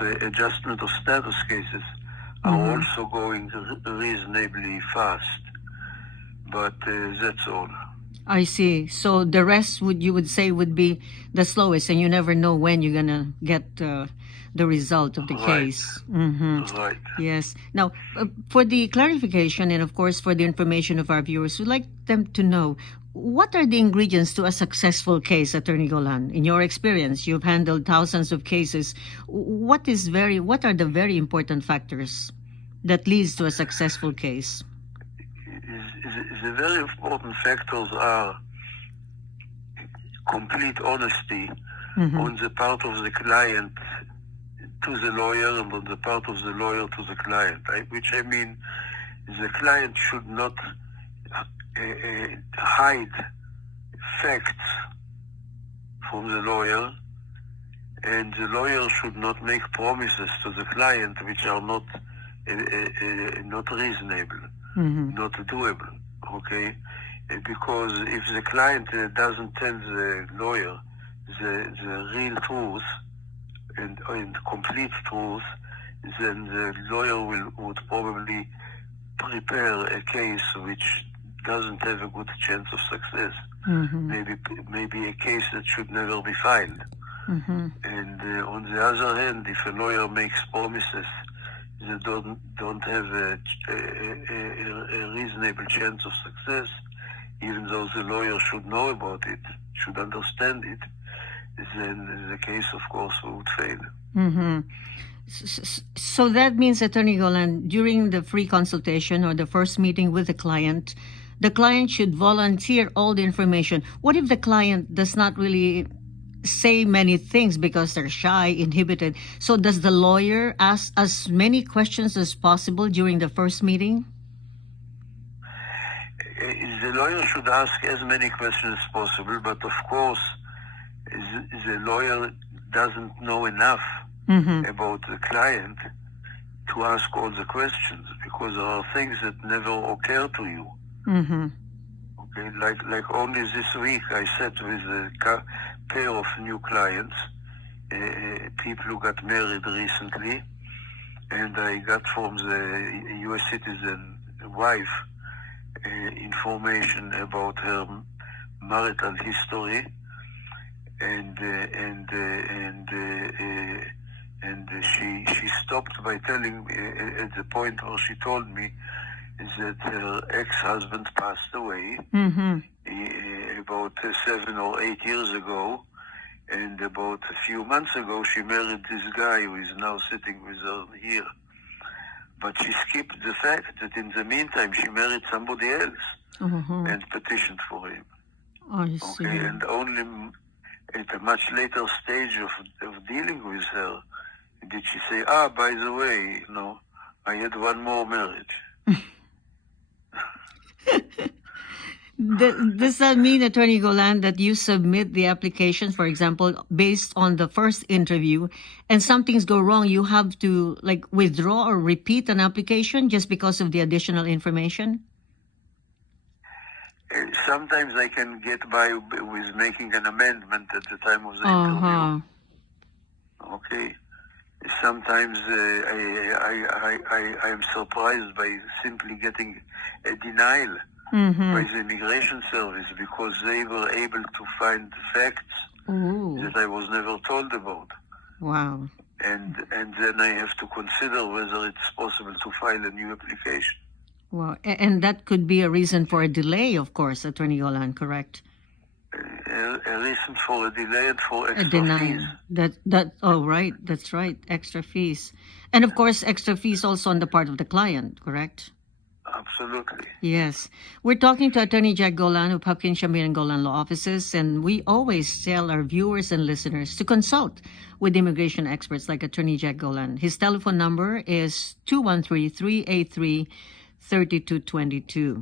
adjustment of status cases are also going reasonably fast. But that's all. I see. So the rest you would say would be the slowest, and you never know when you're gonna get the result of the case. Right. Yes. Now, for the clarification and of course for the information of our viewers, we'd like them to know what are the ingredients to a successful case, Attorney Golan. In your experience, you've handled thousands of cases. What are the very important factors that leads to a successful case? The very important factors are complete honesty on the part of the client to the lawyer and on the part of the lawyer to the client. Which I mean, the client should not hide facts from the lawyer, and the lawyer should not make promises to the client which are not reasonable, not doable. Okay, because if the client doesn't tell the lawyer the real truth and complete truth, then the lawyer would probably prepare a case which doesn't have a good chance of success. Maybe a case that should never be filed. And on the other hand, if a lawyer makes promises that don't have a reasonable chance of success, even though the lawyer should know about it, should understand it, then the case, of course, would fail. So that means, Attorney Golan, during the free consultation or the first meeting with the client should volunteer all the information. What if the client does not really say many things because they're shy, inhibited? So does the lawyer ask as many questions as possible during the first meeting? The lawyer should ask as many questions as possible, but of course, the lawyer doesn't know enough about the client to ask all the questions, because there are things that never occur to you. Okay, like only this week I sat with a pair of new clients, people who got married recently, and I got from the U.S. citizen wife information about her marital history, and she stopped by telling me at the point where she told me that her ex-husband passed away about 7 or 8 years ago, and about a few months ago she married this guy who is now sitting with her here. But she skipped the fact that in the meantime she married somebody else and petitioned for him. I see. Okay, and only at a much later stage of dealing with her did she say, by the way, I had one more marriage. Does that mean, Attorney Golan, that you submit the application, for example, based on the first interview, and some things go wrong, you have to withdraw or repeat an application just because of the additional information? Sometimes I can get by with making an amendment at the time of the interview. Okay. Sometimes I am surprised by simply getting a denial by the immigration service, because they were able to find facts that I was never told about. Wow. And then I have to consider whether it's possible to file a new application. Wow. And that could be a reason for a delay, of course, Attorney Golan, correct? A reason for a delay and for extra fees. Right. That's right. Extra fees. And of course, extra fees also on the part of the client, correct? Absolutely. Yes. We're talking to Attorney Jack Golan of Hopkins, Shamir and Golan Law Offices, and we always tell our viewers and listeners to consult with immigration experts like Attorney Jack Golan. His telephone number is 213-383-3222.